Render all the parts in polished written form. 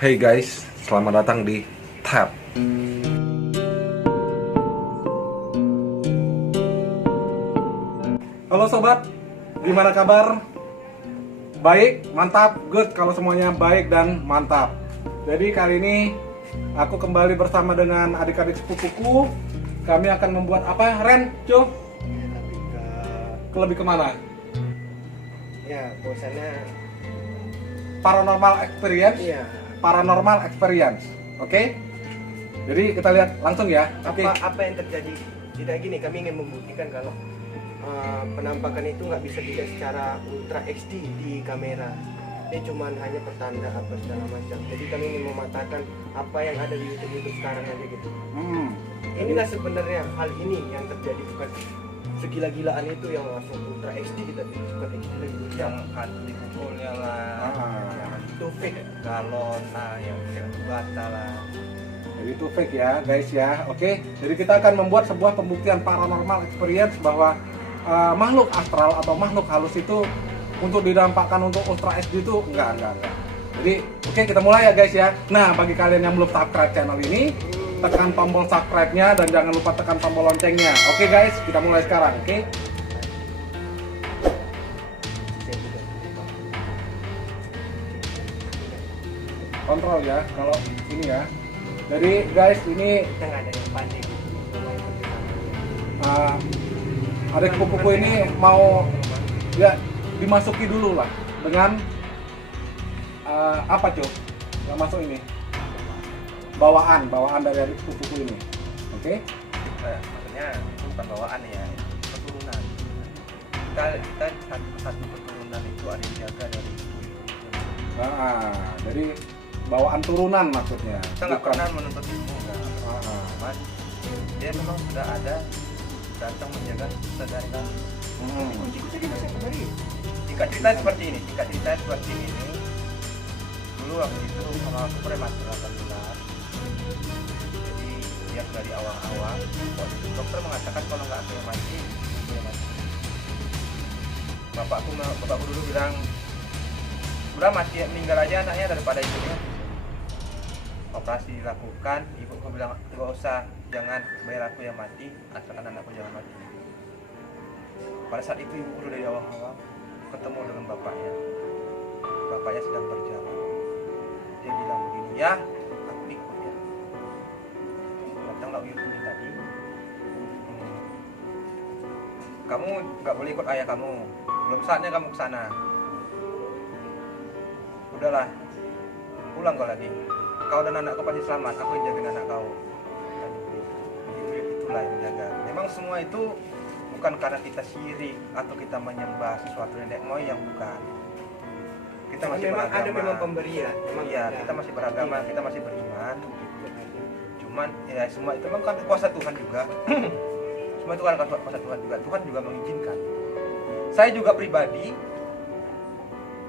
Hey guys, selamat datang di Tab. Halo sobat, gimana kabar? Baik, mantap, good kalau semuanya baik dan mantap. Jadi kali ini aku kembali bersama dengan adik-adik sepupuku. Kami akan membuat apa, Ren? Cu? Lebih kemana? Ya, bosannya. Paranormal experience? Iya. Paranormal experience, oke? Jadi kita lihat langsung ya. Oke. Apa yang terjadi? Tidak gini, kami ingin membuktikan kalau penampakan itu nggak bisa dilihat secara ultra HD di kamera. Ini cuma hanya pertanda apa segala macam. Jadi kami ingin mematahkan apa yang ada di YouTube sekarang aja gitu. Inilah sebenarnya hal ini yang terjadi, bukan segila-gilaan itu yang langsung ultra HD kita bukan HD lagi yang hantu dipukulnya lah, yang itu fake. galon lah, yang bata lah. Jadi itu fake ya guys ya, oke. Jadi kita akan membuat sebuah pembuktian paranormal experience bahwa makhluk astral atau makhluk halus itu untuk didampakkan untuk Ultra HD itu enggak. Jadi oke, kita mulai ya guys ya. Nah, bagi kalian yang belum subscribe channel ini, tekan tombol subscribe-nya dan jangan lupa tekan tombol loncengnya. Oke guys, kita mulai sekarang, oke? Kontrol ya, kalau ini ya. Jadi guys, ini Kita nggak ada yang pandai gitu. adik sepupuku ini mau ya dimasuki dulu lah dengan apa cuy? Yang masuk ini bawaan dari adik sepupuku ini, oke? Maksudnya bukan bawaan ya, keturunan. Kita satu keturunan itu ada yang jaga dari ibu. Nah, jadi bawaan turunan maksudnya. Kita nggak Bukan. pernah menuntut ilmu, nggak. Cuman dia memang sudah ada datang menjaga kita dari kami. Singkat cerita seperti ini. Dulu waktu itu mama aku prematur 8 bulan. Jadi dia dari awal-awal dokter mengatakan kalau nggak aku yang mati, ibu yang mati. Bapakku dulu bilang udah mati, meninggal aja anaknya daripada ibunya. Operasi dilakukan, ibuku bilang nggak usah, jangan, biar aku yang mati, asalkan anakku jangan mati. Pada saat itu ibuku dari awal-awal ketemu dengan bapaknya sedang berjalan. Dia bilang begini, ya aku ikut ya. Datanglah Wirkudi tadi. Kamu nggak boleh ikut ayah kamu, belum saatnya kamu ke sana. Udahlah, pulang kau lagi. Kau dan anakku pasti selamat, aku yang jagain anak kau. Itulah yang menjaga. Memang semua itu bukan karena kita syirik atau kita menyembah sesuatu nenek moyang, bukan. Kita masih Memang beragama. ada memang pemberian. Iya, kita masih beragama, kita masih beriman. Cuman ya semua itu memang kan kuasa Tuhan juga. Semua itu kan kuasa Tuhan juga. Tuhan juga mengizinkan. Saya juga pribadi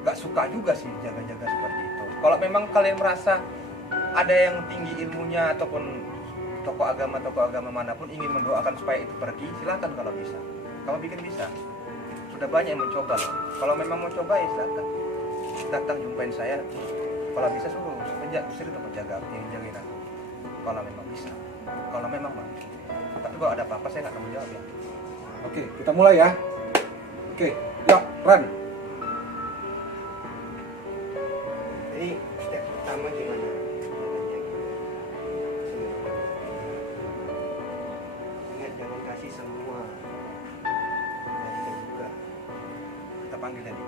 gak suka juga sih jaga-jaga seperti itu. Kalau memang kalian merasa ada yang tinggi ilmunya ataupun tokoh agama manapun ingin mendoakan supaya itu pergi, silakan kalau bisa. Kamu bikin bisa. Sudah banyak yang mencoba loh. Kalau memang mau coba ya silakan. Datang jumpain saya. Kalau bisa suruh usir itu penjaga yang jagain aku. Kalau memang bisa. Kalau memang mau. Tapi kalau ada apa-apa saya nggak akan menjawab ya. Oke, kita mulai ya. Oke, yuk, run. Jadi step pertama gimana? Ingat, jangan kasih semua. Dan juga Kita panggil tadi.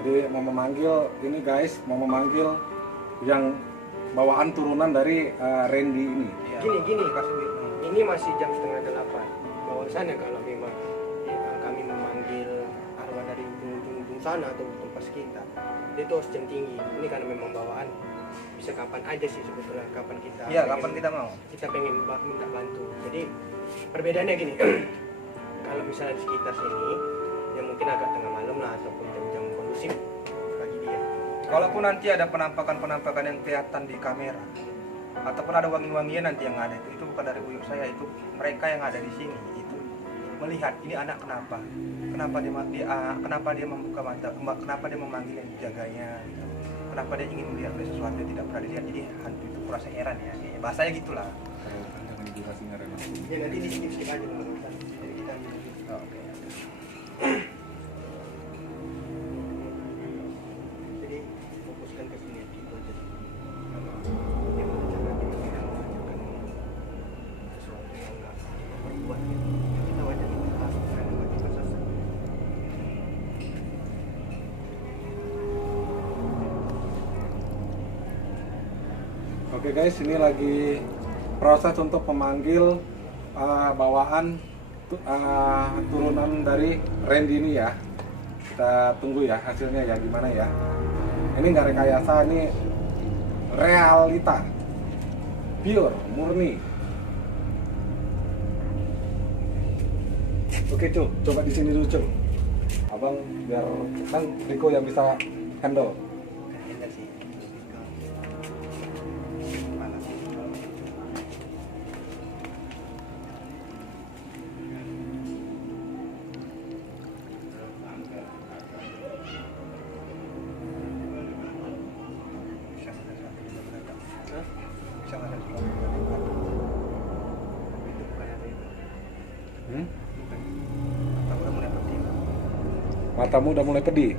Jadi mau memanggil ini guys, mau memanggil yang bawaan turunan dari Randy ini. Iya. Gini. Kasih Ini masih jam 7:30. Bahwasannya kalau memang kami memanggil arwah dari ujung sana atau ujung pas kita, itu harus jam tinggi. Ini karena memang bawaan bisa kapan aja sih sebetulnya, kapan kita. Iya, kapan kita mau. Kita pengen minta bantu. Jadi perbedaannya gini. Kalau misalnya di sekitar sini, ya mungkin agak tengah malam lah ataupun jam-jam kondusif bagi dia. Kalaupun nanti ada penampakan yang kelihatan di kamera ataupun ada wangi-wangian nanti yang ada itu bukan dari uyuk saya, itu mereka yang ada di sini itu melihat ini anak kenapa dia membuka mata, kenapa dia memanggil yang dijaganya gitu. kenapa dia ingin melihat sesuatu yang tidak pernah dilihat, jadi hantu itu merasa heran ya, bahasanya gitulah. Jangan dijelasin ada Ya nanti di skip aja teman-teman. Jadi kita Oh, oke. jadi fokuskan ke sini gitu aja. Yang jangan mengajarkan sesuatu yang enggak berbuat gitu. Kita wajib ikhlas dan wajib bersasa. Oke guys, ini lagi proses untuk memanggil bawaan turunan dari Randy ini ya. Kita tunggu ya hasilnya ya gimana ya. Ini nggak rekayasa, ini realita, pure, murni. Oke Cuk, coba di sini dulu Cuk. Abang biar kan Riko yang bisa handle. Enak sih. Panas. Hah? Bisa nggak ada sesuatu yang Itu bukan ada itu. Hmm? Bukan. atau udah mulai pedih? Matamu udah mulai pedih.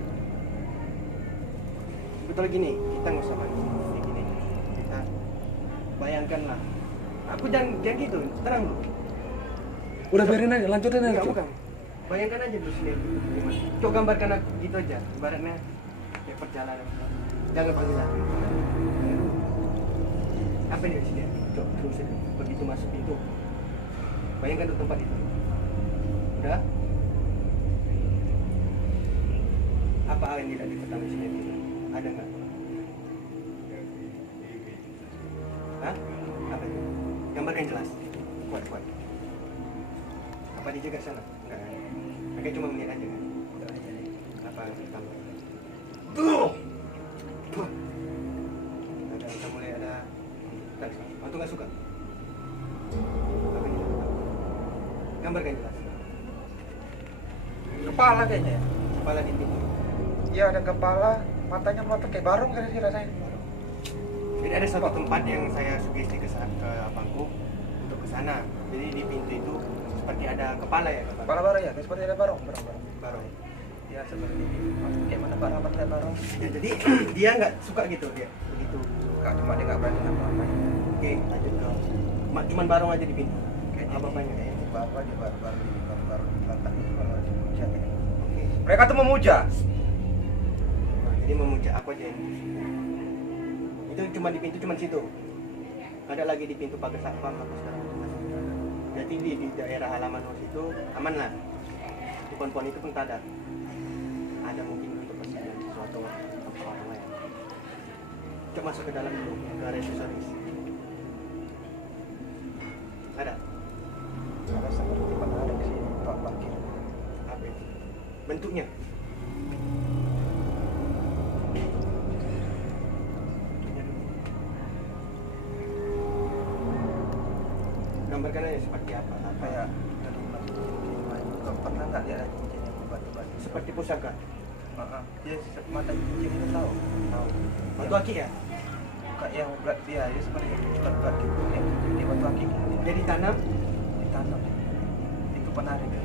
Betul gini, kita nggak usah main kayak gini. Kita bayangkanlah. Aku jangan gitu, tenang dulu. Udah biarin aja, lanjutin aja Enggak, Cuk. bukan. Bayangkan aja dulu sendiri. Gimana? Coba gambarkan aku gitu aja. Ibaratnya kayak perjalanan. Jangan panggil aku. Apa yang di sini? Coba terusin. Begitu masuk pintu. Bayangkan tuh tempat itu. Udah? Apa yang tidak diketahui sini? Ada nggak? Hah? Apa itu? Gambarkan jelas. Kuat. Apa dijaga sana? Enggak kan? Mereka cuma melihat aja kan? Udah aja nih. Apa yang ditambah? Tuh! Ada kita mulai ada Antum nggak suka? Apa ini? Gambarkan jelas. Kepala kayaknya ya. Kepala di pintu. Iya ada kepala, matanya melotot kayak barong kan sih rasanya. Jadi ada satu tempat yang saya sugesti ke abangku untuk ke sana. Jadi di pintu itu seperti ada kepala ya, Kepala barong ya, kayak seperti ada barong. Barong. Ya seperti kayak mana barong kayak barong. Ya, jadi dia nggak suka gitu dia begitu. Enggak, cuma dia nggak berani apa-apa. Oke, lanjut ke cuman barong aja di pintu. Kayaknya Apa apanya? Kayaknya bapak dia baru lantak itu baru memuja kayaknya. Oke. Mereka tuh memuja. Nah, jadi memuja aku aja yang itu cuma di pintu cuma situ. Ada lagi di pintu pagar satpam aku sekarang. Jadi di daerah halaman situ aman lah. Di pohon-pohon itu pun tak ada. Ada mungkin untuk persediaan sesuatu untuk orang lain. Coba masuk ke dalam dulu ke resesoris. Ada Ada seperti mana ada di sini pak parkir. apa itu? Bentuknya gambarkan aja seperti apa Kayak dari pernah nggak dia ada cincin yang batu-batu seperti pusaka. dia mata cincin itu tahu Batu akik ya? kayak yang berat dia seperti berat gitu yang dia batu akik Jadi tanam ditanam itu pernah ada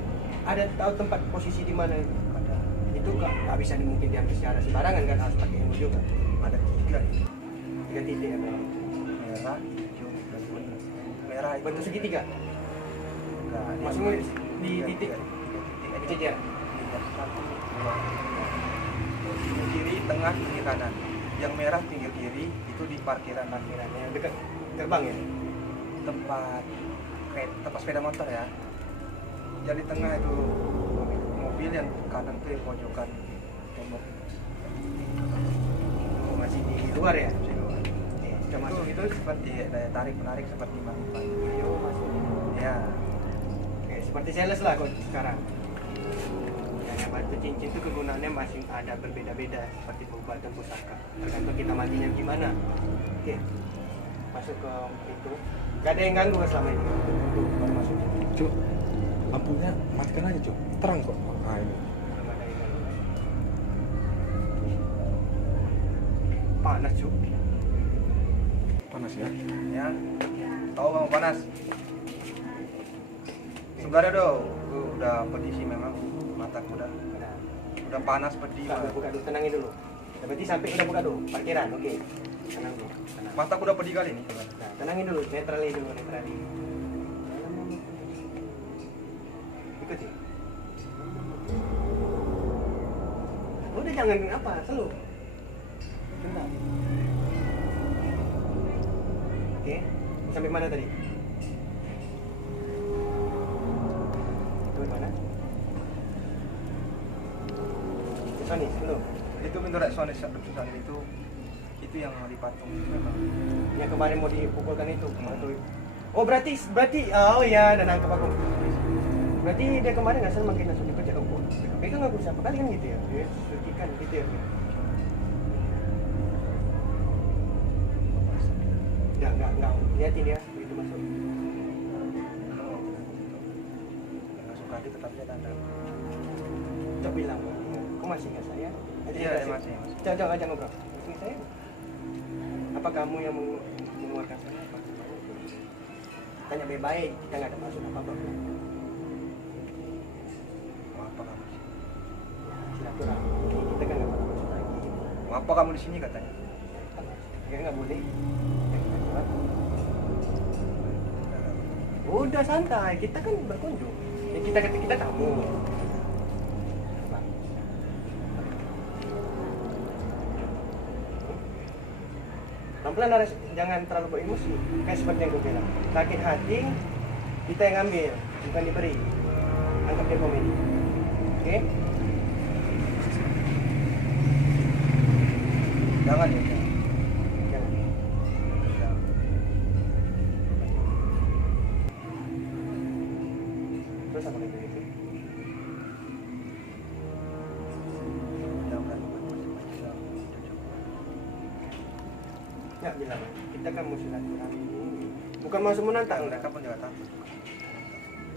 ada tahu tempat posisi di mana itu? ada Itu nggak bisa mungkin diambil secara sembarangan kan, harus pakai ilmu juga. ada tiga itu 3 titik ya bang. merah hijau dan kuning merah itu Bentuk segitiga. enggak Maksudnya di titik titik berjejer. satu dua pinggir kiri tengah pinggir kanan yang merah pinggir kiri itu di parkiran Parkirannya dekat gerbang ya. tempat kayak tempat sepeda motor ya. Jadi tengah itu mobil yang kanan tuh yang pojokan tembok. Oh, masih di luar ya. Di luar. Kita masuk itu seperti daya tarik menarik seperti mantan. Yo masuk. Ya. Oke, seperti sales lah kok sekarang. Yang batu cincin itu kegunaannya masih ada berbeda-beda seperti pembuatan pusaka. Tergantung kita maginya gimana. Oke, masuk ke itu. Gak ada yang ganggu selama ini. Tuh, baru masuk. Cuk, lampunya matikan aja Cuk, terang kok. Nah ini. Belum ada yang ganggu. panas cuy. Panas ya. Ya, tahu kamu panas. Sebentar dong, udah pedih sih memang mataku udah panas pedih. Udah buka dulu, tenangin dulu. Berarti sampai udah buka dulu parkiran, oke. Tenang dulu. Tenang. Mataku udah pedih kali ini. Nah, tenangin dulu, netralin dulu, netralin. Ikuti. Udah jangan apa, selalu. Bentar. Oke, sampai mana tadi? Sampai mana? Sonis, belum? Itu pintu Sonis itu yang mau dipatung itu memang. Yang kemarin mau dipukulkan itu. Oh berarti oh ya, dan nangkep aku. Berarti dia kemarin nggak makin langsung dipecat aku. Pegang aku siapa kali kan gitu ya? Dia suntikan gitu ya. Enggak. Lihatin dia begitu masuk. Nggak suka dia tetap dia tanda. Coba bilang, kok masih nggak saya? Iya, masih. Jangan aja ngobrol. Masih saya? Apa kamu yang mengeluarkan saya? Tanya baik-baik, kita nggak ada maksud apa-apa. Mau apa kamu di sini? Silaturahmi, kita kan nggak pernah maksud lagi. Mau apa kamu di sini katanya? Kayaknya nggak boleh. Udah santai, kita kan berkunjung. Ya, kita tamu. Pelan-pelan harus jangan terlalu beremosi. Kayak seperti yang gue bilang. Sakit hati kita yang ambil, bukan diberi. Anggap dia komedi. Oke? Jangan ya. Jangan. Jangan. Terus apa lagi itu? Jangan macam-macam. Ya bilang, kita kan mau silaturahmi. Bukan masuk menantang, Mereka pun juga takut.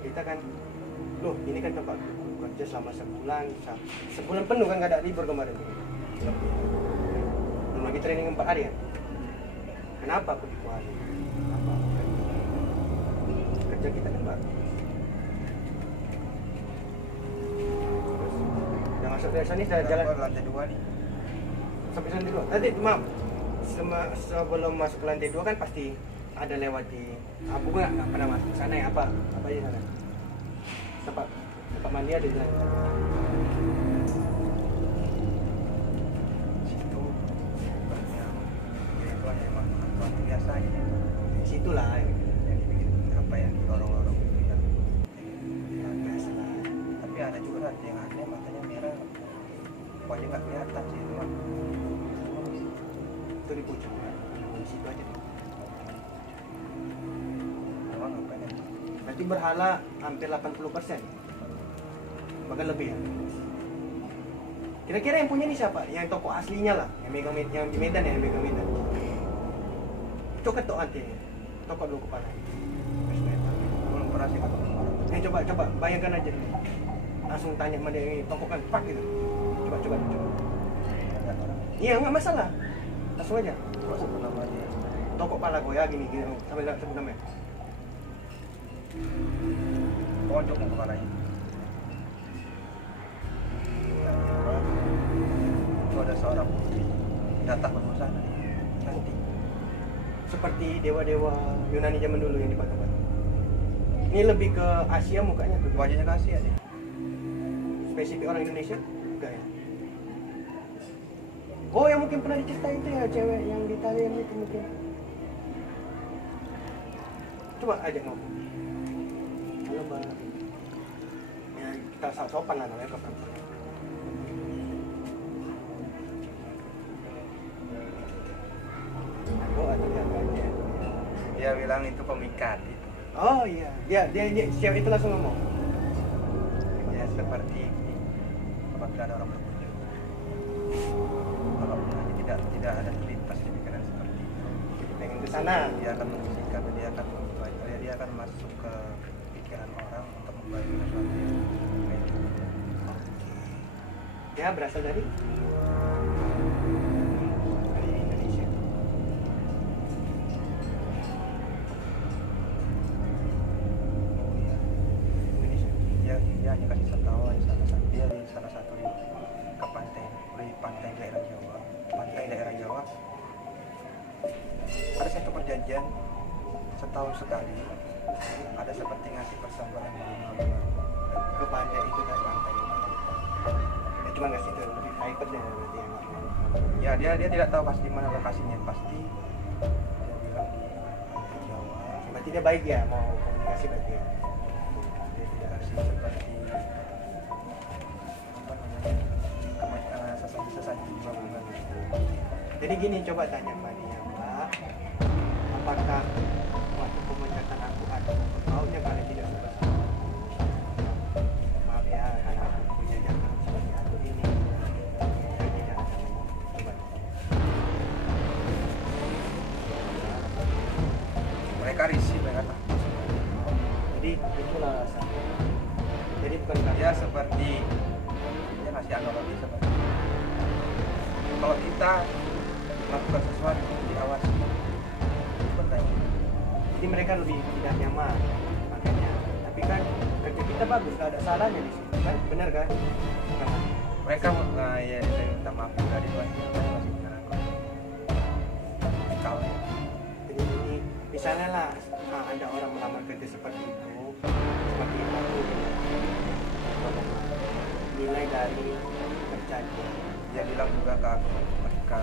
kita kan loh ini kan tempat kerja selama sebulan penuh kan nggak ada libur kemarin belum lagi training 4 hari kan kenapa aku dikuali kenapa kerja kita kan baru terus udah masuk dari sana sudah jalan Lantai 2 nih. sampai lantai 2 nanti maaf sebelum masuk ke lantai 2 kan pasti ada lewat di aku nggak pernah masuk ke sana ya apa aja sana tempat mandi ada di sana Situ banyak itu hanya manfaat biasa ya. di situ lah Yang dibikin apa yang di lorong-lorong itu yang biasa lah tapi ada juga nanti yang aneh matanya merah wajah nggak kelihatan sih cuma itu di pucuk di situ aja deh. memang apa ya Berarti berhala hampir 80%. Bahkan lebih ya. Kira-kira yang punya ini siapa? Yang toko aslinya lah, yang megang yang di Medan ya, yang megang Medan. Coba ketok nanti. Toko dulu kepala. belum pernah sih ketemu orang. Coba bayangkan aja dulu. Langsung tanya sama dia ini toko kan pak gitu. Coba. Ada orang Iya, enggak masalah. Langsung aja. gua sebut nama dia Toko pala gue ya gini sambil sebut namanya. pojok mau kemana itu ada seorang putri datang ke sana nanti Seperti dewa-dewa Yunani zaman dulu yang dipakai. Ini lebih ke Asia mukanya tuh. wajahnya kasih aja Spesifik orang Indonesia? Enggak ya? Oh yang mungkin pernah diceritain itu ya cewek yang di Italian itu mungkin. Coba aja ngomong. Halo bang. Ya kita sopan lah namanya kapan. Oh ada dia. dia bilang itu pemikat itu Oh iya, dia siapa itu langsung ngomong. ya seperti ini apabila ada orang berkunjung kalau tidak ada terlintas di pikiran seperti itu Jadi pengen ke sana. dia akan membisikkan dia akan masuk ke pikiran orang untuk membayar sesuatu yang baik. Ya berasal dari sebagian setahun sekali ada seperti ngasih persembahan bunga ke pantai itu kan pantai. Ya cuma nggak situ lebih private deh berarti ya. ya dia tidak tahu pasti mana lokasinya, pasti dia bilang di Jawa. Berarti dia baik ya mau komunikasi berarti ya. Dia tidak kasih seperti apa namanya sesaji bunga gitu. Jadi gini, coba tanya Mbak Nia, Mbak, apakah waktu pemecatan aku ada maunya kalian tidak suka sama aku? Maaf ya, karena aku punya jantung seperti aku ini, saya tidak ada mau. Coba. Mereka risih, mereka takut. Jadi itulah alasannya. Jadi bukan karena Ya seperti dia ngasih analogi seperti kalau kita melakukan sesuatu diawasi bertanya. jadi mereka lebih tidak nyaman makanya. Tapi kan kerja kita bagus, nggak ada salahnya di situ kan, benar kan? Nah, Mereka ya saya minta maaf juga di luar saya masih mengenal kalau jadi ini misalnya lah ada orang melamar kerja seperti itu, seperti aku nilai dari kerjanya. dia bilang juga ke aku ketika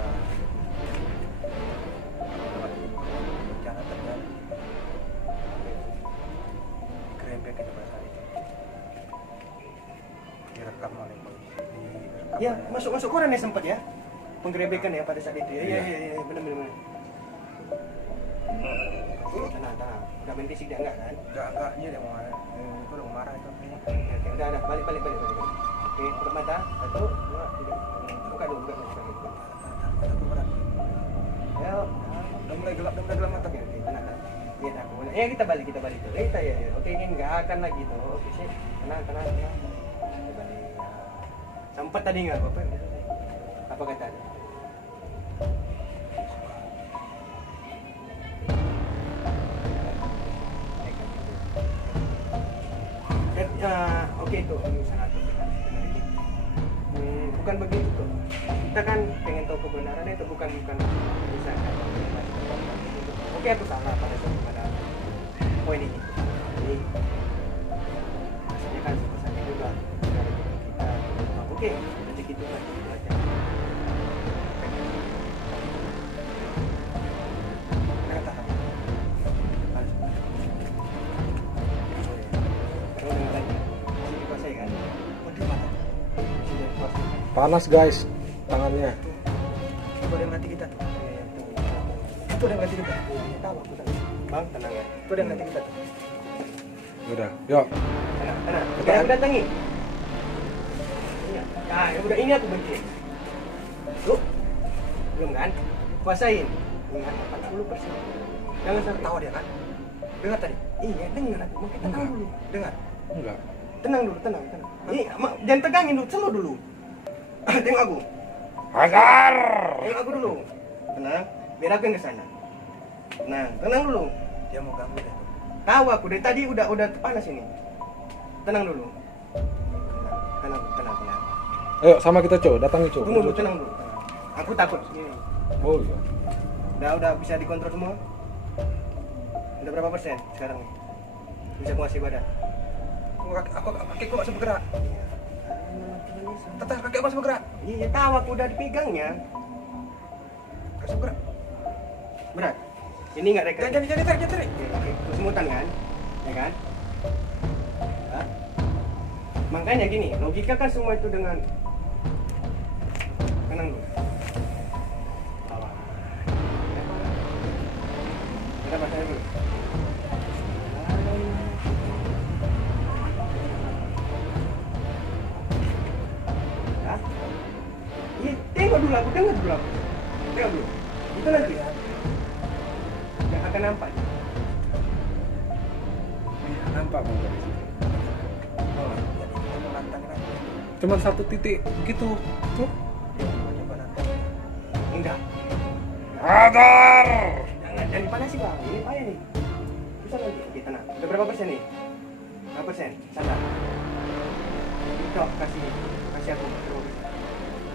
bencana terjadi Grembek itu pada saat itu direkam oleh polisi direkam Ya oleh- masuk koran ya sempat ya penggerebekan ya pada saat itu ya. Iya benar. Tenang, udah main fisik dia enggak kan? enggak dia mau marah itu udah mau marah itu kayaknya. Oke, udah balik. Oke, tutup mata, 1, 2, 3. Buka dulu. Aku berat. Ya, Udah mulai gelap mata. oke, tenang. Lihat aku. Ya kita balik tuh. Kita ya. Oke, ini enggak akan lagi tuh. Oke, sih. Tenang. Kita balik. Ya. Sempat tadi enggak apa-apa? Apa kata dia? Oke itu sangat bukan begitu tuh. Kita kan pengen tahu kebenarannya itu bukan misalkan. Oke aku salah pada pada poin ini. Jadi maksudnya kan pesannya juga dari kita. Oke, rezeki itu kan belajar. Kata Terus dengan lagi masih dikuasai kan? waduh mata. Sudah dikuasai. Panas guys tangannya. Itu ada yang ganti kita tuh. Itu ada yang ganti kita. Tahu aku tahu. Bang tenang ya. Itu ada yang ganti kita tuh. Udah, yuk. Tenang. Udah aku datangi. Iya. Nah, udah ini aku benci. Tuh. Belum kan? Kuasain. Ingat 40%. Jangan sampai Tahu dia kan? Dengar tadi. Iya, dengar aku. Mau kita tahu dulu. Dengar. Enggak. Tenang dulu. Ini jangan tegangin dulu, slow dulu. Tengok aku. Agar. Tengok aku dulu. Tenang. Biar aku yang ke sana. Tenang dulu. Dia mau ganggu deh. Tahu aku dari tadi udah panas ini. Tenang dulu. Tenang. Ayo sama kita coba, datangi coba. Tunggu dulu, tenang dulu. Aku takut. Ini. Oh iya. Udah bisa dikontrol semua? Udah berapa persen sekarang? Bisa menguasai badan? Kakiku masih bergerak. Tetap kaki masih bergerak. Iya, tahu aku udah dipegangnya. Masih bergerak. Berat. Ini nggak rekat. Jangan tarik. Oke. Kesemutan kan? Ya kan? Hah? Makanya gini, logika kan semua itu dengan tenang dulu. Awas. Kita pasang dulu. Hah? Iya, tengok dulu aku. Tengok dulu. Itu nanti ya. Yang akan nampak. Nampak bang dari situ. Oh, dia mau nantangin aku. Cuman satu titik gitu. Tuh. Dia mau coba nantangin. Enggak. Agar. Jangan dipanasin bang. Ini payah nih. Bisa nanti. Oke, tenang. Udah berapa persen nih? Berapa persen? Sadar. Cok, kasih aku berapa persen?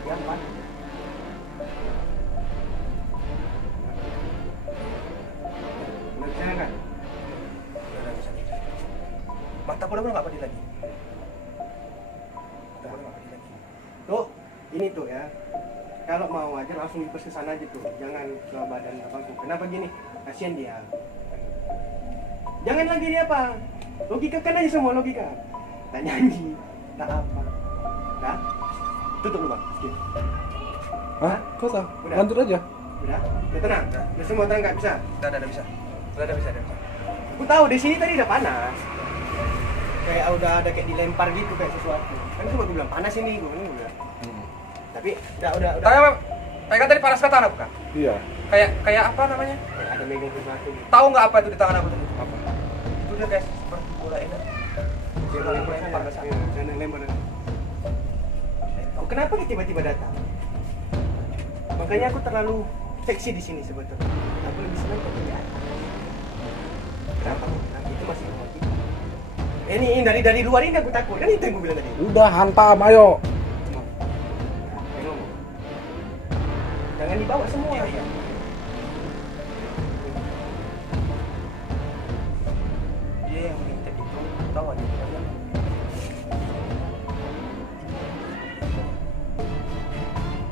Ya, 4. Kapolda nggak peduli lagi. Kapolda nggak peduli lagi. Tuh, ini tuh ya. Kalau mau aja langsung dipes ke sana aja tuh. Jangan ke badan abangku. Kenapa gini? Kasihan dia. Jangan lagi dia apa? Logika kan aja semua logika. Tak nyanyi, tak apa. Dah? Tutup lu bang, skip. Hah? Kok sah? Udah. Lanjut aja. Udah? Udah tenang? Udah semua tenang nggak bisa? Udah bisa. Udah bisa. Aku tahu di sini tadi udah panas. Kayak udah ada kayak dilempar gitu kayak sesuatu. Kan cuma gue bilang panas ini gue bilang. Tapi udah. Kayak kan tadi panas kata anak bukan? Iya. Kayak apa namanya? Kayak ada megang sesuatu gitu. Tahu nggak apa itu di tangan aku tadi? Apa? Itu dia kayak seperti bola ini. Dia lempar ke sana. Jangan lempar. Oh, kenapa dia tiba-tiba datang? Makanya aku terlalu seksi di sini sebetulnya. Aku lebih senang kalau dia ada. Kenapa? Nah, itu masih rumah kita. Ini dari luar ini aku takut. Dan itu yang gue bilang tadi. Udah hantam, ayo. Ngomong. Jangan dibawa semua. Iya. Dia yang mengintip itu tahu aja dia.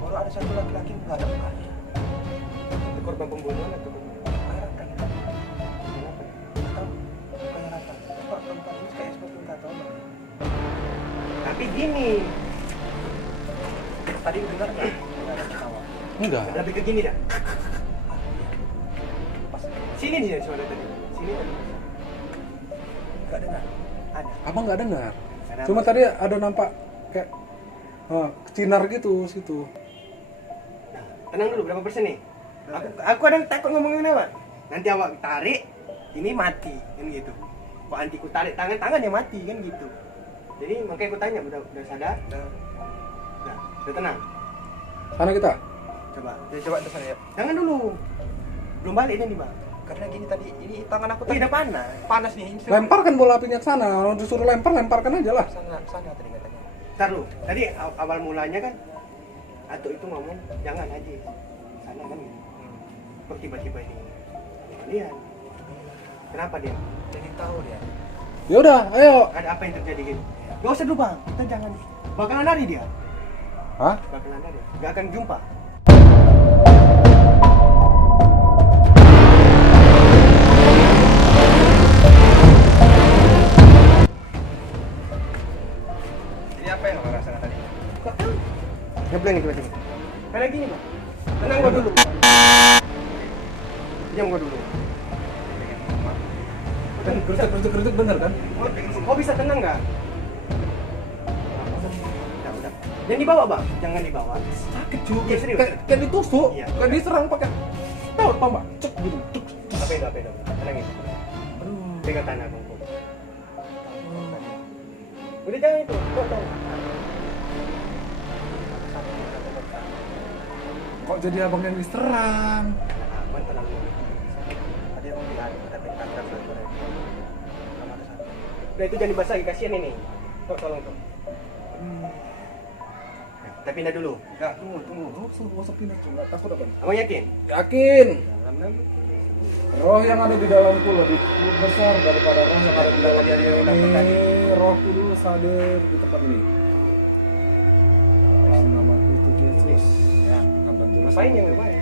Baru ada satu laki-laki nggak ada mukanya. Itu korban pembunuhan atau Kayak rata gitu. Nggak tahu. Kayak rata. Kok perempuan ini kayak seperti nggak tahu. tapi gini, Tadi dengar nggak? Nggak ada ketawa. Enggak. lebih ke gini dah. Pas Sini dia suara tadi. Sini tadi. nggak dengar. Ada. Abang nggak dengar. Kenapa? Cuma tadi ada nampak kayak sinar gitu situ. Tenang dulu, berapa persen nih? Aku ada takut ngomongin apa? Nanti awak tarik, ini mati kan gitu. Kok anti ku tarik tangan ya mati kan gitu. Jadi makanya aku tanya, udah sadar? Nah, udah tenang. Sana kita. Coba. Ya coba terus ya. Jangan dulu. Belum balik nih bang. Karena gini tadi, ini tangan aku Oh, tadi udah panas. panas nih. Ini Lemparkan bola apinya ke sana. Kalau disuruh lemparkan aja lah. sana tadi katanya. Ntar lu, tadi awal mulanya kan Atuk itu ngomong jangan aja sana kan gitu. Kok tiba-tiba ini lihat kenapa dia Jadi tahu dia. Ya udah, ayo. ada apa yang terjadi gitu. Gak usah dulu bang, kita jangan bakalan lari dia, Hah? bakalan lari, gak akan jumpa. Jadi apa yang kamu rasakan tadi? Kok tahu? Ngebleng tiba-tiba. Kayak gini bang, tenang gua dulu. Diam gua dulu. Kritik bener kan? Kau bisa tenang nggak? Udah. Jangan dibawa bang, jangan dibawa. Sakit juga. Iya, serius. Kayak ditusuk. Iya. Kayak diserang pakai tahu apa mbak? Cek gitu. Cek. Apa itu? Tenangin. Aduh. Pegang tanah bangku. Udah jangan itu, kok tahu? Kok jadi abang yang diserang? Aman tenang. Tadi aku bilang ada pentagram satu lagi. Sama ada satu. Udah itu jangan dibahas lagi, kasihan ini. Kok tolong tuh. Kita pindah dulu. Enggak, tunggu. Oh, suruh pindah coba. Takut apa nih? Kamu yakin? Yakin. Dalam. Roh yang ada di dalamku lebih besar daripada roh yang ada di dalamnya ini. Rohku dulu sadar di tempat ini. Dalam nama Kristus Yesus. Ya. Akan juru Ngapain yang selamat. ngapain?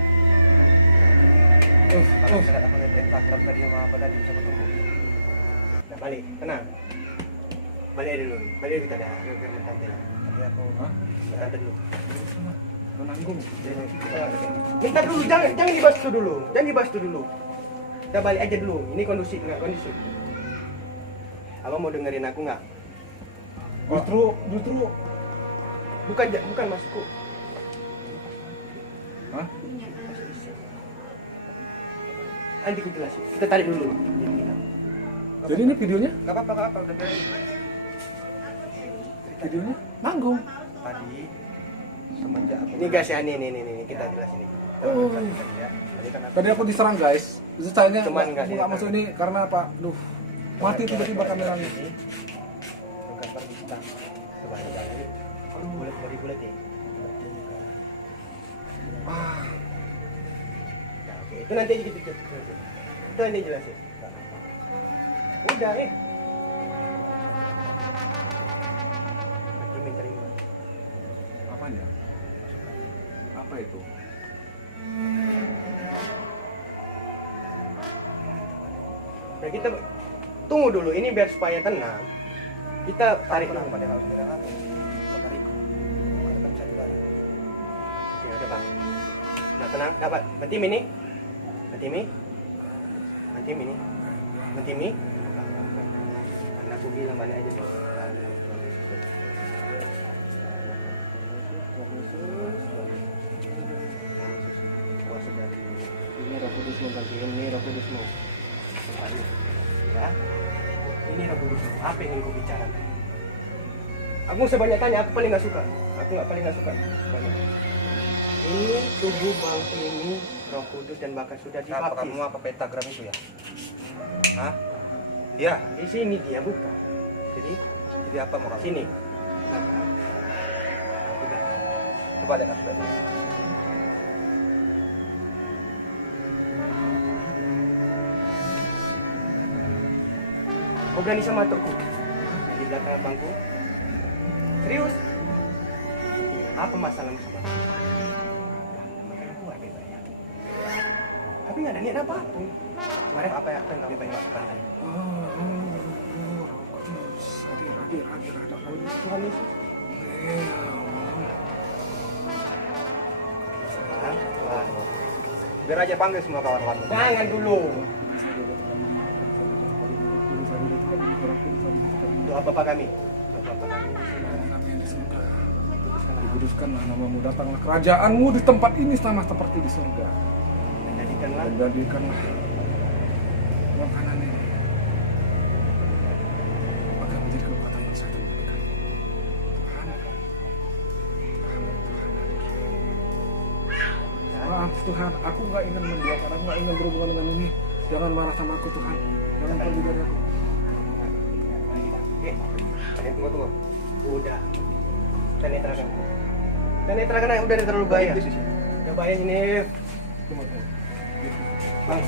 Kalau saya lihat aku lihat pentagram tadi sama apa tadi coba tunggu. Nah balik, tenang. Balik aja dulu. Balik dulu kita dah. Biar tante. Tadi aku Hah? Tante dulu. Menanggung. Minta dulu, jangan dibahas itu dulu. Jangan dibahas itu dulu. Kita balik aja dulu. Ini kondusif nggak kondusif? Abang mau dengerin aku nggak? Justru Bukan maksudku. Hah? Nanti aku jelasin. Kita tarik dulu. Jadi ini videonya? enggak apa-apa udah biarin. Videonya manggung. Tadi semenjak aku Ini guys ya, nih kita jelasin ini. Oh. tadi ya. Tadi kan aku Tadi aku diserang guys. Terus saya Cuman nggak nggak masuk ini karena apa? Duh, mati tiba-tiba kameranya. gambar bintang sebanyak kali. Bulat dari bulat ya. Ah, Ya, oke. Itu nanti aja kita itu nanti jelasin. Udah minta imbal. Apanya? Apa itu? Nah, kita tunggu dulu ini biar supaya tenang. Kita tarik dulu. pada harus dirangkap. Tariku. Kita bisa dibarang. Oke, udah Bang. Nah, tenang, dapat. Bantim ini. Bantim ini. Bantim ini. Bantim ini. Karena aku bilang balik aja tuh. Ini Roh Kudusmu bagi ini Roh Kudusmu. Ya. Ini Roh Kudusmu. Apa yang ingin ku bicarakan? Aku sebanyak tanya, aku paling nggak suka. Aku paling nggak suka. Banyak. Ini tubuh bangku ini Roh Kudus dan bahkan sudah Apa dibaptis. kamu apa pentagram itu ya? Hah? Iya. Di sini dia buka. Jadi apa mau kamu? Sini. Coba lihat aku tadi. Kau berani sama aturku? Di belakang bangku. Serius? Apa masalahmu sama aku? Makanya aku nggak bebas ya. Tapi nggak ada niat apa-apa. Kemarin apa yang kamu lakukan tadi? Hadir. Tuhan Yesus. Wah. Biar aja panggil semua kawan-kawanmu. Jangan dulu. Doa Bapa kami. Doa Bapa kami. Kami yang di surga, dikuduskanlah namamu, datanglah kerajaanmu di tempat ini sama seperti di surga. Dan jadikanlah Dan jadikanlah makanan ini agar menjadi kekuatan yang saya temukan. Maaf Tuhan, aku nggak ingin mendoakan, aku nggak ingin berhubungan dengan ini. Jangan marah sama aku Tuhan, jangan pergi dari aku. tunggu. Udah. Kita netrakan. Udah terlalu bahaya. Udah bahaya ini. Bang.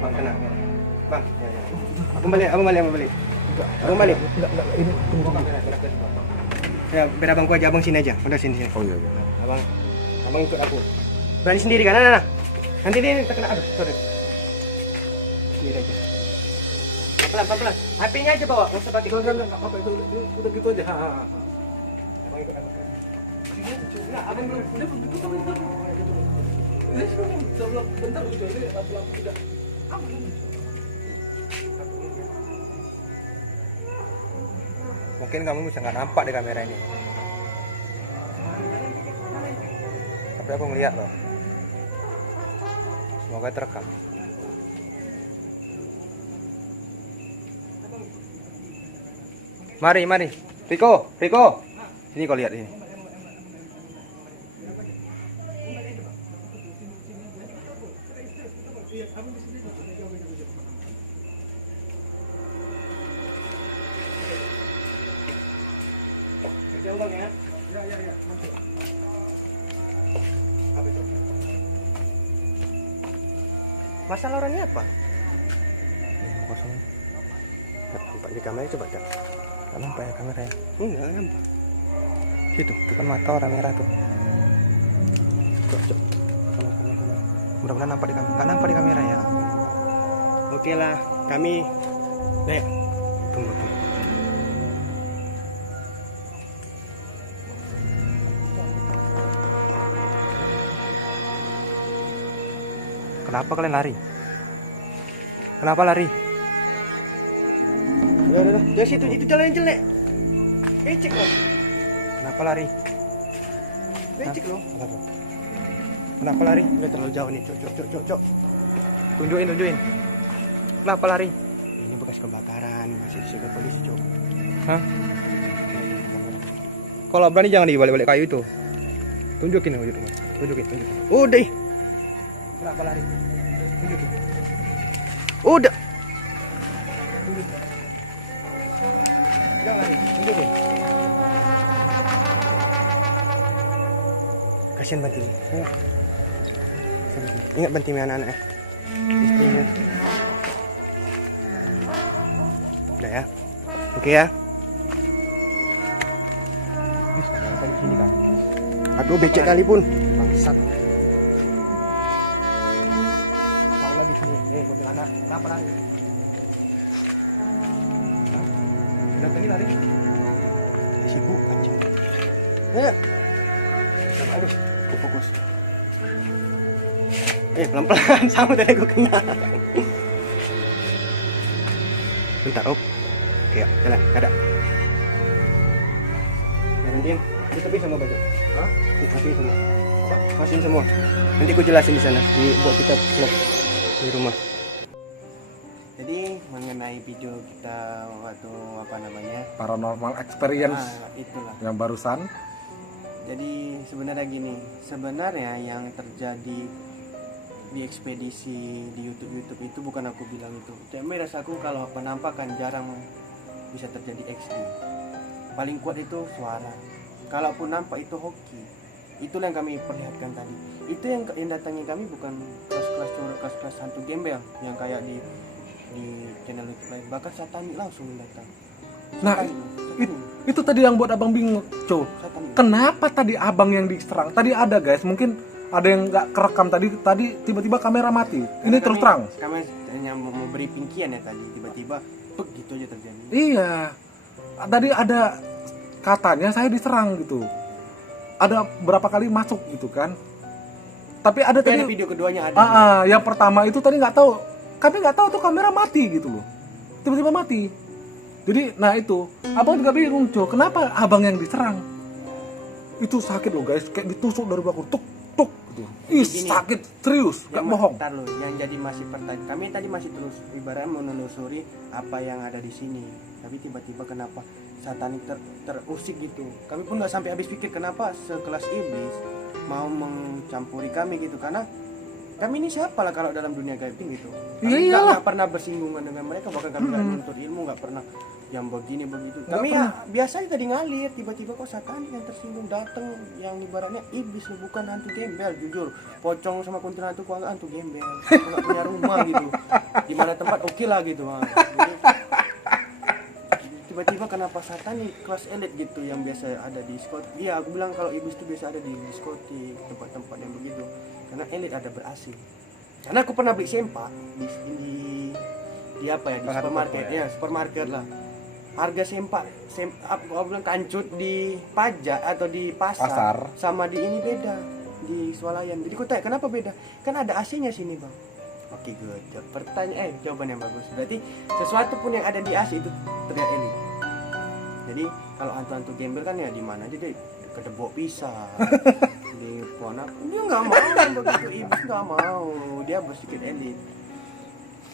Bang tenang. Bang. Abang balik. Abang balik. Enggak, ini tunggu. Ya, biar abangku aja, abang sini aja. Udah sini. Oh iya. Abang ikut aku. Berani sendiri kan? Nah. Nanti dia terkena. Aduh, sorry. Sendiri aja. Pelan. HP-nya aja bawa, nggak usah pakai. Enggak apa-apa, itu udah gitu aja. Abang ikut aku. Enggak, abang udah begitu kan bentar. Ini sebelum bentar udah ini pulang udah. Mungkin kamu bisa nggak nampak di kamera ini. Tapi aku ngeliat loh. Semoga terekam. Mari. Riko. Sini kau lihat ini. Jauh bang ya? Ya. Masuk. Apa itu? Masalah orangnya apa? Kosong. Nggak nampak di kamera, coba cak. Nggak nampak ya kameranya. Enggak nampak. Situ, itu kan mata orang merah tuh. Cok. Mudah-mudahan nampak di kamera. Nggak nampak di kamera ya. Oke lah, kami. Nek, tunggu. Kenapa kalian lari? Kenapa lari? Udah. Ya situ, itu jalan yang jelek. Becek loh. Kenapa lari? Becek loh. Kenapa lari? Udah terlalu jauh nih, cok. Tunjukin. Kenapa lari? Ini bekas kebakaran, masih disuruh polisi, cok. Hah? Kalau berani jangan dibalik-balik kayu itu. Tunjukin. Udah. Kenapa lari? Tunjukin. Udah. Jangan lari. Tunjukin. Kasihan Bantimi. Ingat Bantimi anak-anaknya. Istrinya. Udah ya. Oke ya. Kan di sini kan. Aduh becek kali pun. Bangsat. Kau lagi sini. Kuntilanak. Kenapa lari? Udah tadi lari. Sibuk anjing. Aduh, fokus. Pelan-pelan sama tadi gue kena. Bentar, op. Oke, jalan, kada. Diam. Di tepi semua baju. Hah? Masukin semua. Apa? Masukin semua. Nanti aku jelasin di sana. Buat kita vlog di rumah. Jadi mengenai video kita waktu apa namanya? Paranormal experience Itulah. yang barusan. Jadi sebenarnya gini, sebenarnya yang terjadi di ekspedisi di YouTube itu bukan aku bilang itu. Tapi rasaku kalau penampakan jarang bisa terjadi XD. Paling kuat itu suara. Kalaupun nampak itu hoki. Itulah yang kami perlihatkan tadi. Itu yang datangi kami bukan kelas-kelas hantu gembel yang kayak di channel YouTube lain. Bahkan satanik langsung datang. Nah, itu tadi yang buat abang bingung, Cow. Kenapa tadi abang yang diserang? Tadi ada guys, mungkin ada yang nggak kerekam tadi tiba-tiba kamera mati. Ini terus terang. Kami hanya mau beri pingkian ya tadi, tiba-tiba gitu aja terjadi. Iya. Tadi ada katanya saya diserang gitu. Ada berapa kali masuk gitu kan. Tapi ada tadi video keduanya ada. Yang pertama itu tadi nggak tahu. Kami nggak tahu tuh kamera mati gitu loh. Tiba-tiba mati. Jadi, nah itu, abang juga bingung, Cow. Kenapa abang yang diserang? Itu sakit loh guys, kayak ditusuk dari belakang, tuk gitu. Ih, sakit serius, gak bohong. Ntar loh, yang jadi masih pertanyaan. Kami tadi masih terus ibaratnya menelusuri apa yang ada di sini. Tapi tiba-tiba kenapa satanik terusik gitu. Kami pun nggak sampai habis pikir kenapa sekelas iblis mau mencampuri kami gitu, karena kami ini siapa lah kalau dalam dunia gaib gitu. Kami nggak pernah bersinggungan dengan mereka, bahkan kami nggak nuntut ilmu, nggak pernah yang begini begitu. Kami ya biasa tadi ngalir, tiba-tiba kok satanik yang tersinggung datang, yang ibaratnya iblis loh, bukan hantu gembel. Jujur, pocong sama kuntilanak itu kok nggak hantu gembel, nggak punya rumah gitu. Di mana tempat oke lah gitu. Jadi, tiba-tiba kenapa satanik kelas elit gitu yang biasa ada di diskotik. Iya, aku bilang kalau iblis itu biasa ada di diskotik, tempat-tempat yang begitu. Karena elit ada ber-AC. Karena aku pernah beli sempak di apa ya, di supermarket ya, supermarket lah. Harga sempak aku bilang kancut di pajak atau di pasar sama di ini beda, di swalayan. Jadi aku tanya kenapa beda? Kan ada AC-nya sini, Bang. Oke, good. Jawaban yang bagus. Berarti sesuatu pun yang ada di AC itu terlihat elit. Jadi kalau hantu-hantu gembel kan ya di mana aja deh, kedebok pisah. Di ponak dia nggak mau begitu, iblis nggak mau, dia bersikap elit.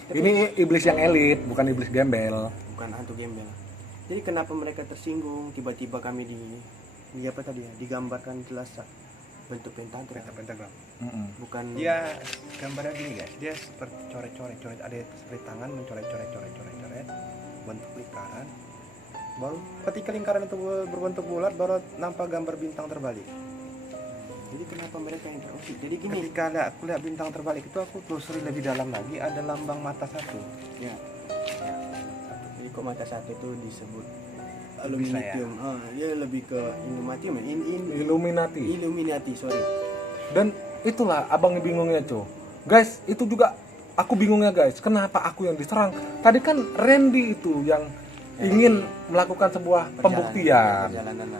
Tapi, ini iblis yang elit, bukan iblis gembel, bukan hantu gembel. Jadi kenapa mereka tersinggung? Tiba-tiba kami di apa tadi ya, digambarkan jelas bentuk pentagram. Bukan dia gambarnya gini guys, dia seperti coret-coret, ada seperti tangan mencoret-coret bentuk lingkaran. Baru ketika lingkaran itu berbentuk bulat, baru nampak gambar bintang terbalik. Jadi kenapa mereka yang terusik? Jadi gini, ketika aku lihat bintang terbalik itu, aku telusuri lebih dalam lagi, ada lambang mata satu. Ya. Jadi kok mata satu itu disebut aluminium? Dia lebih ke Illuminati, sorry. Dan itulah abang bingungnya, Cow. Guys, itu juga aku bingungnya guys. Kenapa aku yang diserang? Tadi kan Randy itu yang ingin melakukan sebuah pembuktian.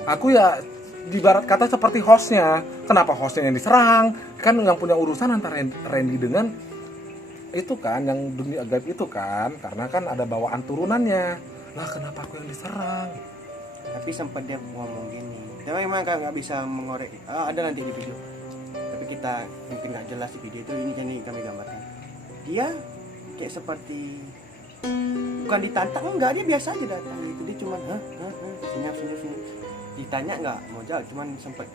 Aku ya di barat kata seperti hostnya. Kenapa hostnya yang diserang? Kan yang punya urusan antara Randy dengan itu kan, yang dunia gaib itu kan, karena kan ada bawaan turunannya. Lah kenapa aku yang diserang? Tapi sempat dia ngomong gini. Tapi memang nggak bisa mengorek. Ada nanti di video. Tapi kita mungkin nggak jelas di video itu. Ini yang kami gambarkan. Dia kayak seperti bukan ditantang, enggak, dia biasa aja datang gitu. Dia cuma senyum. Ditanya nggak mau jawab, cuman sempat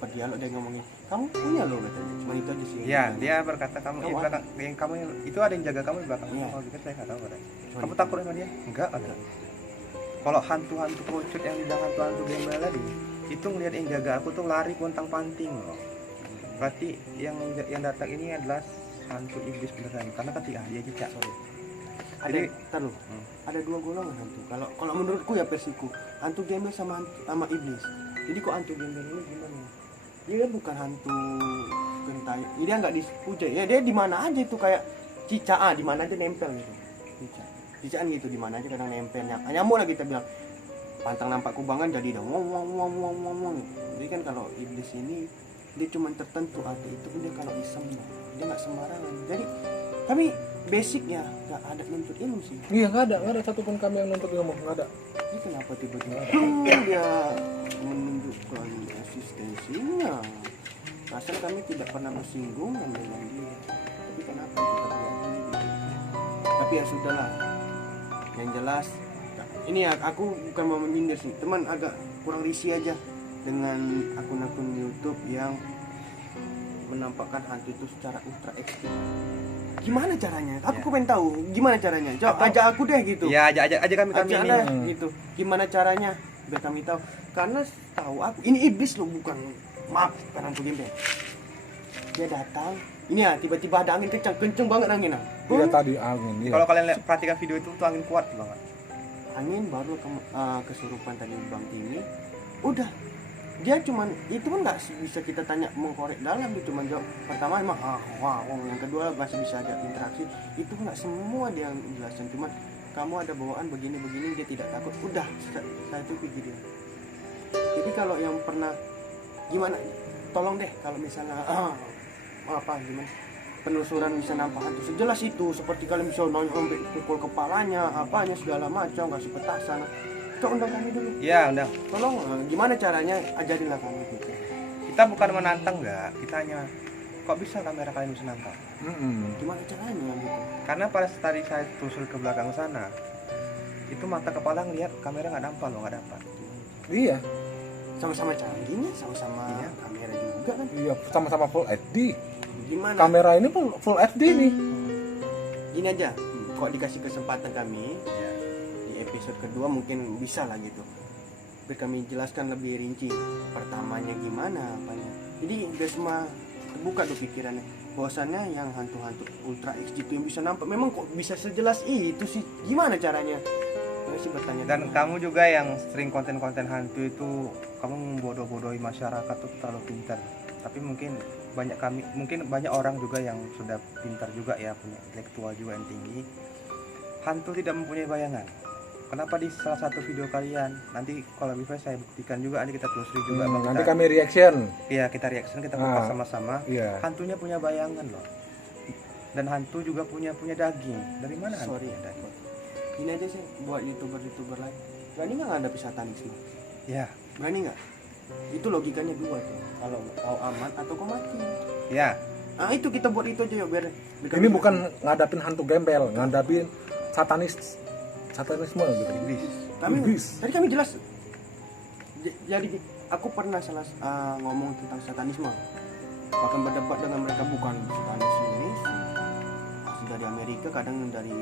berdialog, dia ngomongin kamu punya loh katanya, cuma itu aja sih. Ya, dia berkata kamu di belakang, yang kamu itu ada yang jaga kamu di belakang. Ya. Oh, gitu saya nggak tahu katanya. Kamu takut sama dia? Enggak ada. Kalau hantu-hantu kerucut yang bilang hantu-hantu gembel tadi, itu ngeliat yang jaga aku tuh lari pontang-panting loh. Berarti yang datang ini adalah hantu iblis beneran, karena ketika dia cicak. Ada dua golongan hantu. Kalau menurutku ya versiku, hantu gembel sama iblis Jadi kok hantu gembel ini gimana? Dia kan bukan hantu kentai. Dia nggak dipuja ya, dia di mana aja itu kayak cicak, di mana aja nempel gitu. Cicaan gitu di mana aja kadang nempel. Nyamuk lah kita bilang. Pantang nampak kubangan jadi dah ngomong. Jadi kan kalau iblis ini dia cuma tertentu atau itu pun dia kalau iseng dia nggak sembarangan. Jadi kami basicnya nggak ada nuntut ilmu sih. Iya, nggak ada satupun kami yang nuntut ilmu, nggak ada. Ini kenapa tiba-tiba dia menunjukkan eksistensinya? Asal kami tidak pernah bersinggungan dengan dia. Tapi kenapa kita berani gitu? Tapi ya sudahlah. Yang jelas, ini ya aku bukan mau menyindir sih, teman agak kurang risih aja dengan akun-akun YouTube yang menampakkan hantu itu secara ultra ekstrim. Gimana caranya? Aku pengen tahu gimana caranya. Ajak aku deh gitu. Ya, ajak kami Ajak ini. lah gitu. Gimana caranya biar kami tahu. Karena tahu aku ini iblis loh, bukan maaf bukan hantu gembel. Dia datang, ini ya tiba-tiba ada angin kenceng banget angin. Iya tadi angin. Iya. Kalau kalian perhatikan video itu tuh angin kuat banget. Angin baru kesurupan tadi Bang Timi. Udah. Dia cuman itu pun nggak bisa kita tanya mengkorek dalam, dia cuma jawab pertama emang yang kedua masih bisa ada interaksi. Itu nggak semua dia yang jelasin, cuman kamu ada bawaan begini dia tidak takut. Udah saya itu pikir dia. Jadi kalau yang pernah gimana, tolong deh kalau misalnya gimana penelusuran bisa nampak hantu sejelas itu, seperti kalian bisa nanya sampai pukul kepalanya apanya segala macam, nggak petasan. Coba undang kami dulu. Iya, undang. Tolong, gimana caranya ajarilah kami gitu. Kita bukan menantang enggak, kita hanya kok bisa kamera kalian bisa nantang. Gimana caranya gitu. Karena pada tadi saya telusur ke belakang sana, itu mata kepala ngeliat kamera nggak nampak loh, nggak dapat. Iya. Sama-sama canggihnya, sama-sama kamera juga kan. Iya, sama-sama full HD. Gimana? Kamera ini full HD nih. Gini aja, kok dikasih kesempatan kami Iya. di episode kedua mungkin bisa lah gitu. Biar kami jelaskan lebih rinci. Pertamanya gimana, apanya. Jadi biar semua terbuka tuh pikirannya. Bahwasannya yang hantu-hantu ultra XG itu yang bisa nampak, memang kok bisa sejelas itu sih. Gimana caranya? Sih bertanya. Dan kamu juga yang sering konten-konten hantu itu, kamu membodoh-bodohi masyarakat tuh terlalu pintar. Tapi mungkin banyak orang juga yang sudah pintar juga ya, punya intelektual juga yang tinggi. Hantu tidak mempunyai bayangan. Kenapa di salah satu video kalian, nanti kalau bisa saya buktikan juga, nanti kita telusuri juga. Nanti kami reaction. Iya, kita reaction, kita kupas sama-sama. Iya. Hantunya punya bayangan loh. Dan hantu juga punya daging. Dari mana hantu punya daging? Ini aja sih buat youtuber lain. Berani nggak ngadapi satanisme? Ya. Berani nggak? Itu logikanya dua tuh. Kalau kau aman atau kau mati. Ya. Nah itu kita buat itu aja ya biar Ini bukan ngadapin hantu gembel, ngadapin satanisme gitu. Iblis. Tadi kami jelas. Jadi aku pernah ngomong tentang satanisme. Bahkan berdebat dengan mereka, bukan satanis ini asli dari Amerika, kadang dari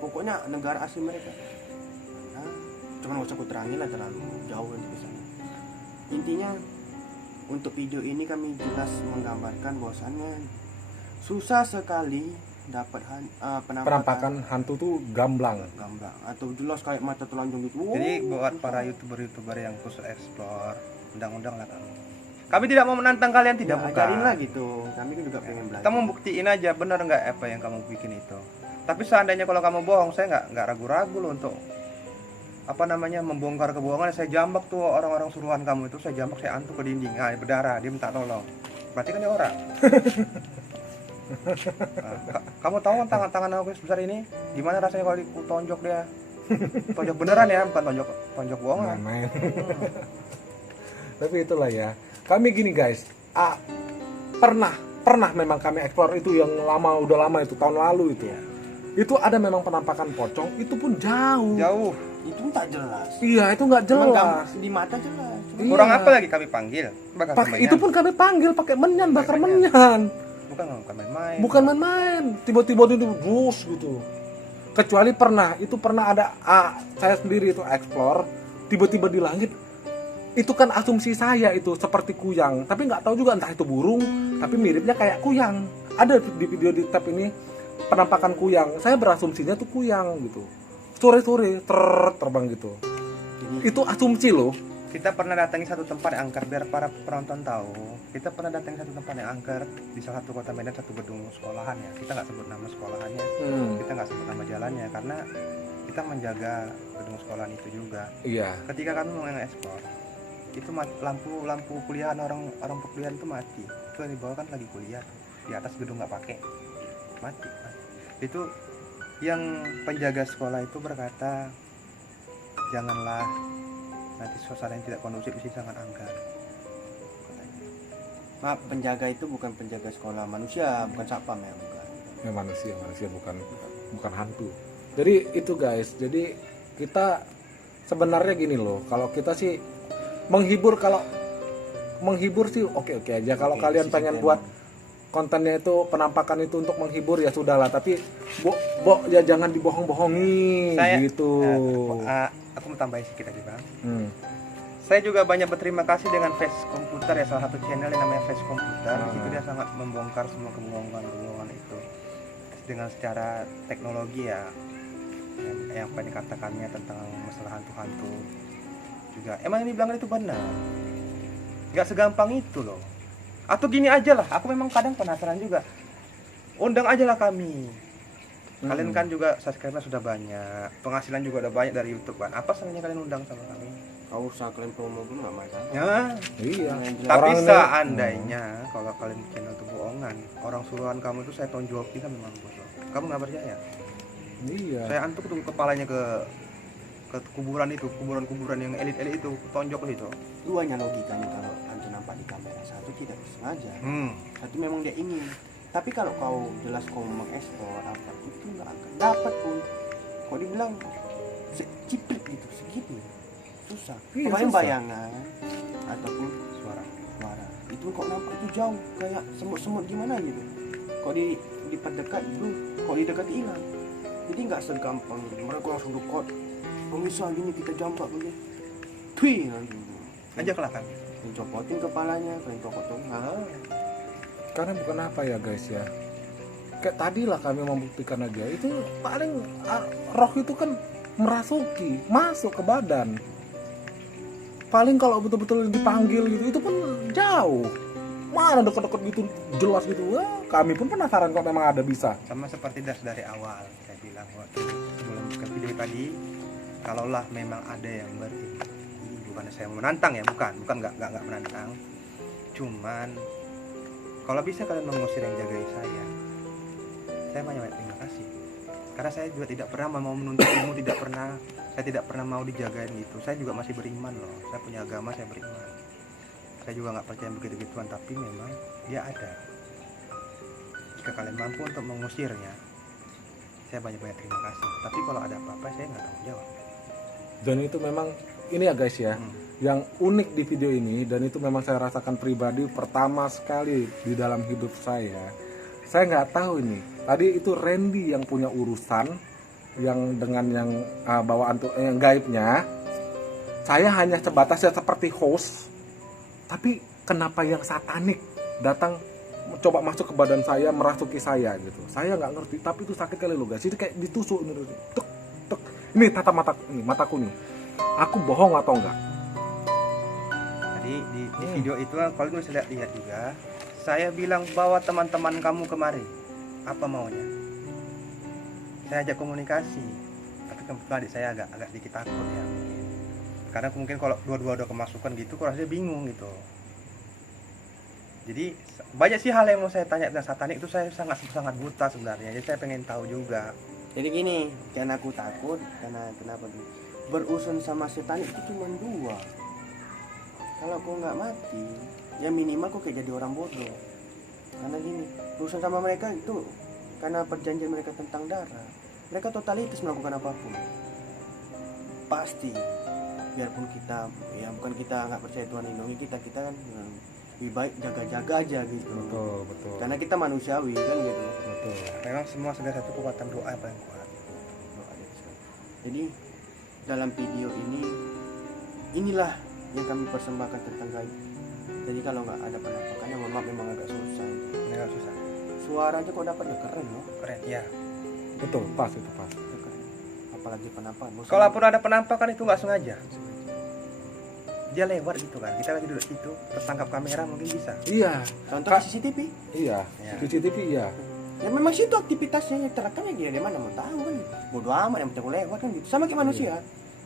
pokoknya negara asli mereka. Nah, cuman gak usah aku terangin lah, terlalu jauh nanti ke sana. Intinya untuk video ini kami jelas menggambarkan bahwasannya susah sekali dapat penampakan hantu tuh gamblang atau jelas kayak mata telanjang gitu. Jadi buat para youtuber yang khusus explore, undang-undang lah kami. Kami tidak mau menantang kalian, tidak ya, bukan. ajarin lah gitu. Kami kan juga pengen belajar. Kita mau buktiin aja benar nggak apa yang kamu bikin itu. Tapi seandainya kalau kamu bohong, saya nggak ragu-ragu loh untuk membongkar kebohongan. Saya jambak tuh orang-orang suruhan kamu itu, saya jambak, saya antuk ke dinding, berdarah, dia minta tolong. Berarti kan dia orang. Kamu tahu kan tangan aku sebesar ini? Gimana rasanya kalau ditonjok dia? Tonjok beneran ya, bukan tonjok bohongan. main. Tapi itulah ya. Kami gini guys, pernah memang kami explore itu yang udah lama itu, tahun lalu itu. Itu ada memang penampakan pocong, itu pun jauh. Itu tak jelas. Iya, itu nggak jelas. Di mata jelas. Iya. Kurang apa lagi kami panggil? Itu pun kami panggil pakai menyan, bakar menyan. Bukan main-main. Bukan main-main. Tiba-tiba itu bus gitu. Kecuali pernah ada saya sendiri itu explore, tiba-tiba di langit. Itu kan asumsi saya itu seperti kuyang, tapi nggak tahu juga entah itu burung, tapi miripnya kayak kuyang. Ada di video di tab ini penampakan kuyang. Saya berasumsinya tuh kuyang gitu. Sore-sore terbang gitu. Itu asumsi loh. kita pernah datangi satu tempat yang angker, biar para penonton tahu. Kita pernah datangi satu tempat yang angker di salah satu kota Medan, satu gedung sekolahan ya. Kita nggak sebut nama sekolahannya, kita nggak sebut nama jalannya, karena kita menjaga gedung sekolahan itu juga. Iya. Ketika kami mau ekspor, itu lampu kuliahan orang perkuliahan itu mati. Itu yang di bawah kan lagi kuliah, di atas gedung nggak pakai, mati. Itu yang penjaga sekolah itu berkata, janganlah, nanti suasana yang tidak kondusif di sini sangat angker. Maaf, penjaga itu bukan penjaga sekolah manusia, bukan satpam ya, bukan. Ya manusia bukan hantu. Jadi itu guys, jadi kita sebenarnya gini loh, kalau kita sih menghibur sih oke aja. Kalau kalian pengen buat kontennya itu, penampakan itu untuk menghibur ya sudahlah, tapi ya jangan dibohong-bohongi gitu. Aku mau tambahin sedikit aja Bang. Saya juga banyak berterima kasih dengan Face Komputer ya, salah satu channel yang namanya Face Komputer. Di situ dia sangat membongkar semua kebohongan itu dengan secara teknologi ya, yang apa dikatakannya tentang masalah hantu-hantu juga. Emang yang dibilang itu benar, nggak segampang itu loh. Atau gini aja lah, aku memang kadang penasaran juga, undang aja lah kami. Kalian kan juga subscriber sudah banyak, penghasilan juga udah banyak dari YouTube kan, apa salahnya kalian undang sama kami? Kau usah kalian promo dulu nggak masalah. Ya, Iya. tapi Orang seandainya kalau kalian channel itu bohongan, orang suruhan kamu itu saya tonjokin kan memang bosok. Kamu nggak percaya? Iya. Saya antuk tuh kepalanya ke kuburan itu, kuburan yang elit-elit itu, tonjok itu. Duanya logikanya kalau hantu nampak di kamera, satu tidak sengaja, satu memang dia ingin. Tapi kalau kau jelas kau mengekspor apa itu nggak akan dapat pun. Kau dibilang seciprit gitu, segitu susah. Iya, Kemarin susah. bayangan ataupun suara itu kok nampak itu jauh kayak semut-semut gimana gitu. Kok diperdekat itu, kok didekati hilang. Jadi nggak segampang mereka langsung dekat. Misal gini kita jambak begini, tui langsung. Ajaklah kami. Kalian copotin kepalanya, kalian potong. Karena bukan apa ya guys ya, kayak tadi lah kami membuktikan aja, itu paling roh itu kan masuk ke badan. Paling kalau betul-betul dipanggil gitu, itu pun jauh, mana deket-deket gitu, jelas gitu. Wah, kami pun penasaran kok memang ada bisa. Sama seperti dari awal saya bilang waktu sebelum ke video tadi, kalaulah memang ada yang bukan saya menantang ya, bukan nggak menantang, cuman kalau bisa kalian mengusir yang jagai saya banyak terima kasih, karena saya juga tidak pernah mau menuntut ilmu, saya tidak pernah mau dijagain gitu. Saya juga masih beriman loh, saya punya agama, saya beriman, saya juga nggak percaya begitu-gituan, tapi memang dia ada. Jika kalian mampu untuk mengusirnya, saya banyak-banyak terima kasih. Tapi kalau ada apa-apa saya nggak tanggung jawab. Dan itu memang ini ya guys ya, yang unik di video ini, dan itu memang saya rasakan pribadi pertama sekali di dalam hidup saya. Saya nggak tahu ini, tadi itu Randy yang punya urusan yang dengan yang bawaan tuh yang gaibnya. Saya hanya sebatas ya seperti host, tapi kenapa yang satanik datang coba masuk ke badan saya, merasuki saya gitu. Saya nggak ngerti, tapi itu sakit kali loh guys. Itu kayak ditusuk ini, tek tek. Ini tatap mataku nih. Aku bohong atau enggak? Jadi di video itu kalau bisa lihat juga, saya bilang bawa teman-teman kamu kemari. Apa maunya? Saya ajak komunikasi, tapi kebetulan adik saya agak dikit takut ya. Karena mungkin kalau dua-dua udah kemasukan gitu, kok rasanya bingung gitu. Jadi banyak sih hal yang mau saya tanya tentang satanik itu, saya sangat buta sebenarnya. Jadi saya pengen tahu juga. Jadi gini, jangan aku takut karena kenapa tuh? Berurusan sama setan itu cuma dua. Kalau kau nggak mati, ya minimal kau kayak jadi orang bodoh. Karena gini, berurusan sama mereka itu karena perjanjian mereka tentang darah. Mereka totalitas melakukan apapun. Pasti, biarpun kita, ya bukan kita nggak percaya Tuhan lindungi kita kan lebih baik jaga-jaga aja gitu. Betul. Karena kita manusiawi kan gitu. Betul. Memang semua segala satu kekuatan doa yang paling kuat. Jadi dalam video inilah yang kami persembahkan tentang gaib. Jadi kalau nggak ada penampakannya, mohon maaf memang agak susah. Nggak susah. Suara aja kok dapatnya keren loh. Keren ya. Betul, pas itu pas. Keren. Apalagi penampakan. Kalaupun ada penampakan itu nggak sengaja. dia lewat gitu kan, kita lagi duduk situ tertangkap kamera mungkin bisa. Iya. Contoh Kak. CCTV. Iya. Ya. CCTV iya. Ya memang situ aktivitasnya yang terekam ya dia mana mau tahu kan. Bodoh amat yang penting lewat kan gitu. Sama kayak manusia.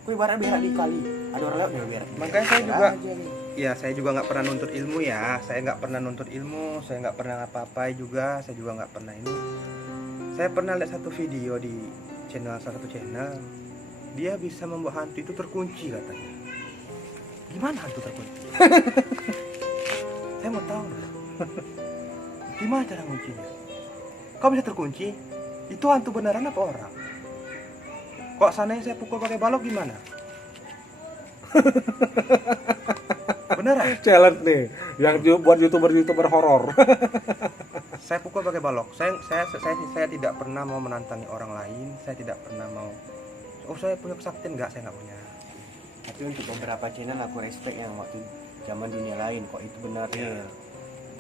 Kau ibarat berak di kali, ada orang lewat dia berak. Makanya saya Berak juga aja, gitu. ya saya juga nggak pernah nuntut ilmu ya, saya nggak pernah nuntut ilmu, saya nggak pernah apa-apa juga, saya juga nggak pernah ini. Saya pernah lihat satu video di salah satu channel, dia bisa membuat hantu itu terkunci katanya. Gimana hantu terkunci? Saya mau tahu. Gimana cara kuncinya? Kok bisa terkunci? Itu hantu beneran apa orang? Kok seandainya saya pukul pakai balok gimana? Beneran? Challenge nih yang buat youtuber horor. Saya pukul pakai balok. Saya tidak pernah mau menantangi orang lain. Saya tidak pernah mau. Oh saya punya kesaktian enggak? Saya nggak punya. Tapi untuk beberapa channel aku respect yang waktu zaman dunia lain kok itu benar Iya.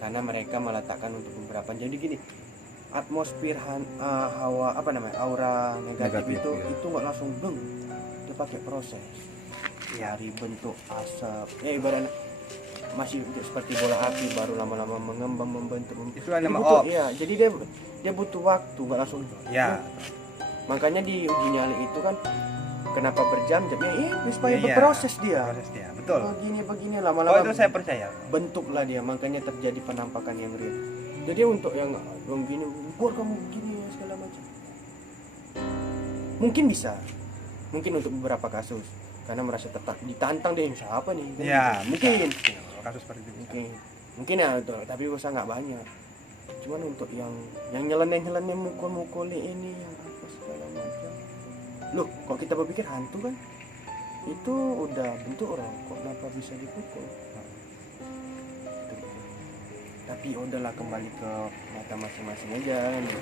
Karena mereka meletakkan untuk beberapa. Jadi gini, atmosfer hawa apa namanya aura negatif, itu nggak langsung beng, dia pakai proses dari bentuk asap ibaratnya masih seperti bola api baru lama-lama mengembang membentuk Itu nama butuh, ops. ya jadi dia butuh waktu nggak langsung Ya. makanya di uji nyali itu kan kenapa berjam-jam ya supaya Iya. berproses dia Proses dia. Betul. begini Oh lama-lama itu saya percaya. bentuklah dia makanya terjadi penampakan yang real. Jadi untuk yang begini, buat kamu begini segala macam. Mungkin bisa, mungkin untuk beberapa kasus karena merasa ditantang deh siapa nih? Kan Ya, gitu. mungkin, Kasus seperti itu. mungkin ya, tapi usah nggak banyak. Cuman untuk yang nyeleneh mukul ini yang apa segala macam. Loh, kok kita berpikir hantu kan? Itu udah bentuk orang, kok kenapa bisa dipukul? Tapi udahlah kembali ke mata masing-masing aja gitu.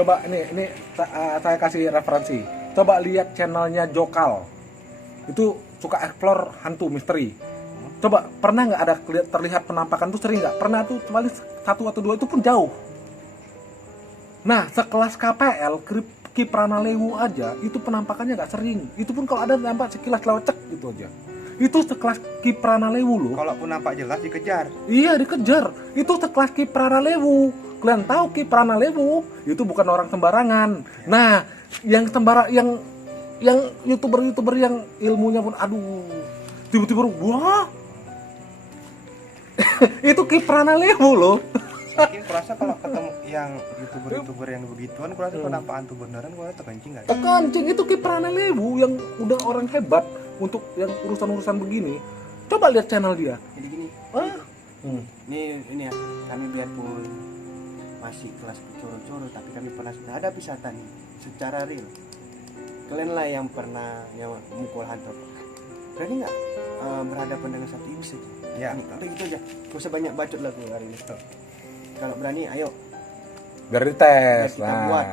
Coba ini saya kasih referensi. Coba lihat channelnya Jokal. Itu suka explore hantu misteri. Coba pernah nggak ada terlihat penampakan tuh sering nggak? Pernah tuh paling 1 atau 2 itu pun jauh. Nah sekelas KPL Kiprana Lewu aja itu penampakannya nggak sering. Itu pun kalau ada nampak sekilas lewat cek gitu aja. Itu sekelas Kiprana Lewu loh. Kalaupun nampak jelas dikejar. Iya dikejar. Itu sekelas Kiprana Lewu. Kalian tahu Kiprana Lewu itu bukan orang sembarangan. Nah, yang youtuber yang ilmunya pun aduh. Tiba-tiba wah. Itu Kiprana Lewu loh. Mungkin kurasa kalau ketemu yang youtuber yang begituan, kurasa kalau nampak hantu beneran, kurasa terkencing nggak? Terkencing itu Kiprana Lewu yang udah orang hebat untuk yang urusan-urusan begini. Coba lihat channel dia. Jadi gini, ini ya, kami biarpun masih kelas coro-coro tapi kami pernah hadapi setan nih secara real. Kalian lah yang pernah mukul hantu. Berani nggak berhadapan dengan satu iblis aja? Ya. Ini, udah gitu aja. Gak usah banyak bacot lah gue hari ini. Kalau berani, ayo. Biar Biar dites. kita buat.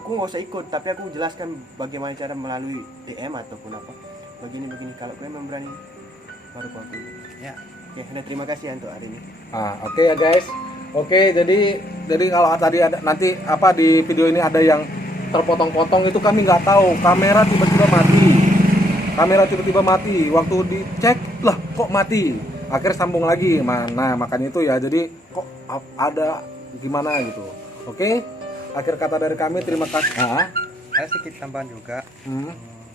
Aku nggak usah ikut, tapi aku jelaskan bagaimana cara melalui DM ataupun apa. Begini. Kalau kalian memang berani, baru kau ikut. Ya. Oke, nah, terima kasih untuk hari ini. Oke ya guys. Oke, jadi kalau tadi ada nanti apa di video ini ada yang terpotong-potong itu kami nggak tahu. Kamera tiba-tiba mati. Waktu dicek lah kok mati. Akhirnya sambung lagi. Nah, makanya itu ya. Jadi kok ada gimana gitu. Oke. Akhir kata dari kami terima kasih. Ada sedikit tambahan juga.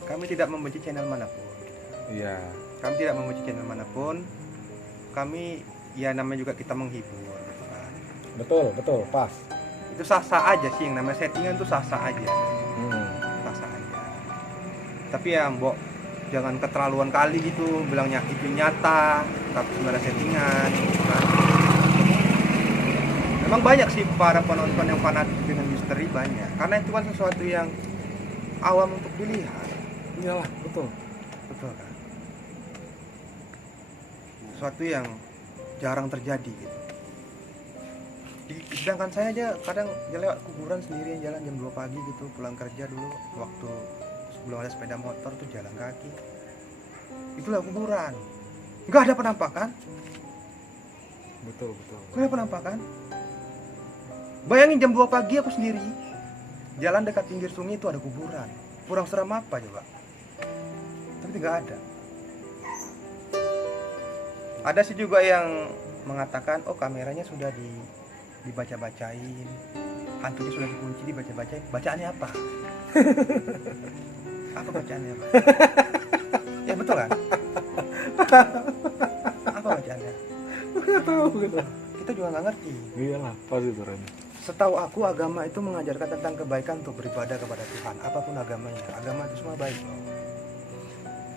Kami tidak membenci channel manapun. Iya. Kami tidak membenci channel manapun. Kami ya namanya juga kita menghibur gitu kan. Betul, pas. Itu sah-sah aja sih, yang namanya settingan tuh sah-sah aja. Sah-sah aja. Tapi ya mbok jangan keterlaluan kali gitu bilangnya itu nyata tapi sebenarnya settingan gitu kan. Memang banyak sih para penonton yang fanatik dengan misteri banyak karena itu kan sesuatu yang awam untuk dilihat. Iyalah, betul kan, sesuatu yang jarang terjadi gitu. Sedangkan saya aja kadang lewat kuburan sendirian jalan jam 2 pagi gitu pulang kerja dulu waktu sebelum ada sepeda motor tuh jalan kaki itulah kuburan nggak ada penampakan. betul Nggak ada penampakan. Bayangin jam 2 pagi aku sendiri jalan dekat pinggir sungai itu ada kuburan, kurang seram apa coba? Tapi nggak ada. Ada sih juga yang mengatakan, oh kameranya sudah dibaca-bacain, hantunya sudah dikunci, dibaca-bacain. Bacaannya apa? Apa bacaannya apa? Ya betul kan? Apa bacaannya? Nggak tahu gitu. Kita juga nggak ngerti. Iyalah, pasti itu Ren. Setahu aku agama itu mengajarkan tentang kebaikan untuk beribadah kepada Tuhan. Apapun agamanya, agama itu semua baik.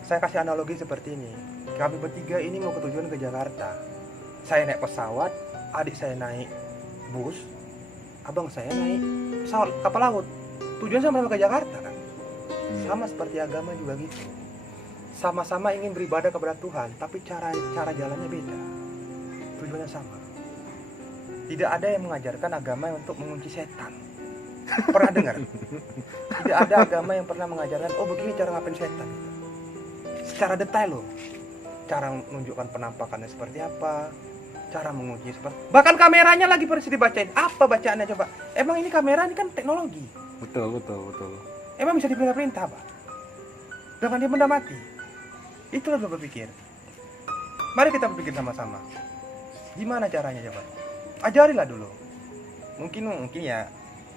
Saya kasih analogi seperti ini. Kami bertiga ini mau ke tujuan ke Jakarta. Saya naik pesawat, adik saya naik bus, abang saya naik pesawat kapal laut. Tujuan sama-sama ke Jakarta kan. Sama seperti agama juga gitu. Sama-sama ingin beribadah kepada Tuhan, tapi cara jalannya beda. Tujuannya sama. Tidak ada yang mengajarkan agama untuk mengunci setan. Pernah dengar? Tidak ada agama yang pernah mengajarkan, oh begini cara ngapain setan. Secara detail loh. Cara menunjukkan penampakannya seperti apa, cara menguji seperti. Bahkan kameranya lagi perlu dibacain. Apa bacaannya coba? Emang ini kamera ini kan teknologi. Betul. Emang bisa diperintah-perintah apa? Dengan dia benda mati. Itulah gue berpikir. Mari kita berpikir sama-sama. Gimana caranya coba? Ajarilah dulu. Mungkin ya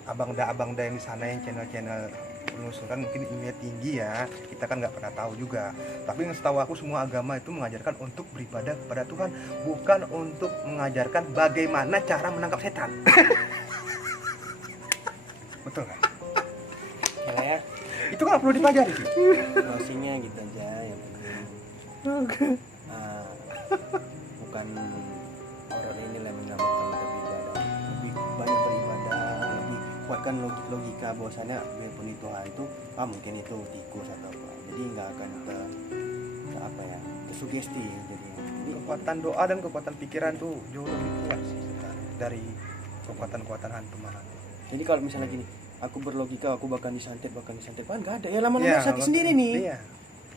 abang da yang di sana yang channel penelusuran mungkin ilmunya tinggi ya. Kita kan nggak pernah tahu juga. Tapi yang setahu aku semua agama itu mengajarkan untuk beribadah kepada Tuhan, bukan untuk mengajarkan bagaimana cara menangkap setan. Betul kan? Ya, Itu kan perlu dipelajari. closingnya gitu aja yang penting. Bukan orang ini lah mengamalkan kita beribadah, lebih banyak beribadah, lebih kuatkan logika bahwasannya biarpun itu hal itu, mungkin itu tikus atau apa, jadi nggak akan ke apa ya, ke sugesti. Jadi Kekuatan doa dan kekuatan pikiran tuh jauh lebih kuat sih sebenarnya dari kekuatan hantu mana. jadi kalau misalnya gini, aku berlogika aku bahkan disantet kan nggak ada ya, lama-lama sakit sendiri nih. Iya.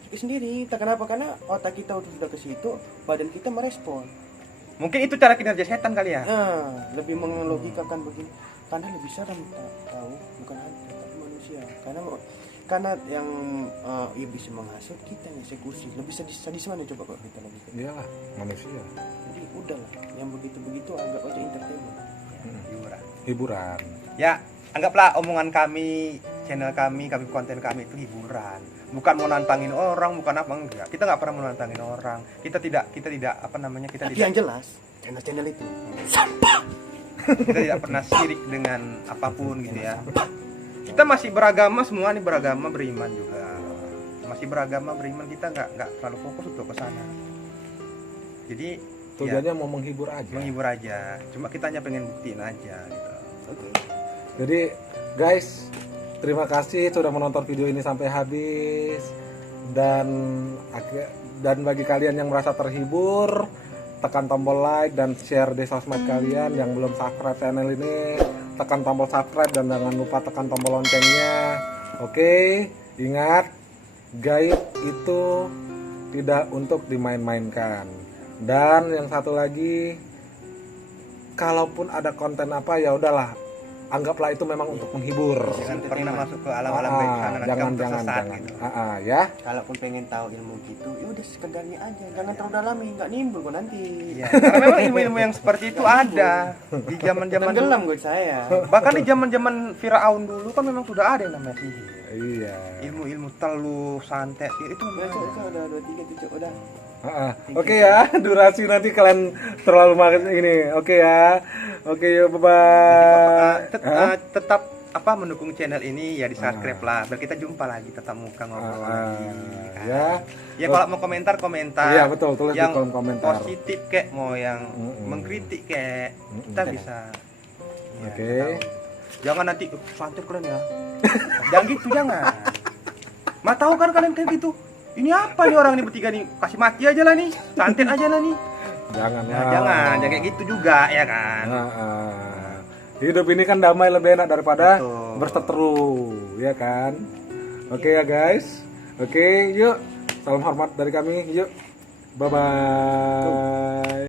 Sakit sendiri, tak kenapa, karena otak kita sudah ke situ, badan kita merespon. Mungkin itu cara kinerja setan kali ya. Lebih mengelogikakan begini, karena lebih serem tahu, bukan hantu tapi manusia. Karena yang iblis menghasut, kita yang eksekusi. Lebih sadis mana coba kalau kita lagi. Iyalah, manusia. Jadi udahlah, yang begitu agak aja entertainment. Hiburan. Ya, anggaplah omongan kami, channel kami konten kami itu hiburan. Bukan mau nantangin orang, bukan apa enggak. Kita nggak pernah mau nantangin orang. Kita tidak apa namanya? Tapi yang jelas, channel itu kita tidak pernah syirik dengan apapun gitu ya. Kita masih beragama, semua nih beragama, beriman juga. Masih beragama, beriman, kita nggak terlalu fokus untuk ke sana. Jadi Tujuannya mau menghibur aja. menghibur aja. Cuma kita hanya pengen buktiin aja gitu. Jadi guys, terima kasih sudah menonton video ini sampai habis, dan bagi kalian yang merasa terhibur, tekan tombol like dan share di sosmed kalian. Yang belum subscribe channel ini, tekan tombol subscribe dan jangan lupa tekan tombol loncengnya. Oke, ingat, gaib itu tidak untuk dimain-mainkan. Dan yang satu lagi, kalaupun ada konten apa ya udahlah, anggaplah itu memang untuk menghibur. Jangan pernah masuk ke alam-alam baik sana, nanti kamu tersesat gitu. Ya. Kalaupun pengen tahu ilmu gitu, ya udah sekedarnya aja, jangan terlalu dalami, nggak nimbul kok nanti. Iya, karena memang ilmu-ilmu yang seperti itu ada di zaman-zaman Tenggelam gue saya. Bahkan di zaman-zaman Firaun dulu kan memang sudah ada yang namanya sihir. Iya. Ilmu-ilmu teluh, santet, itu memang ada. Udah 2 3 titik udah. Oke ya, durasi nanti kalian terlalu makin ini. Oke ya. Oke, yuk, bye-bye. Tetap mendukung channel ini ya, di subscribe lah biar kita jumpa lagi, tetap muka ngobrol lagi kan. Ya kalau mau komentar Iya betul, tulis di yang kolom komentar. positif kek, mau yang mengkritik kek, kita bisa. Ya, Oke. jangan nanti santet kalian ya. Jangan gitu, jangan. Mah tahu kan kalian kayak gitu, ini apa nih orang nih bertiga nih, kasih mati aja lah nih, santet aja lah nih. Jangan Nah, jangan kayak gitu juga ya kan. Hidup ini kan damai lebih enak daripada Betul. berseteru, ya kan? Oke ya guys. Oke, yuk. Salam hormat dari kami. Yuk. Bye bye.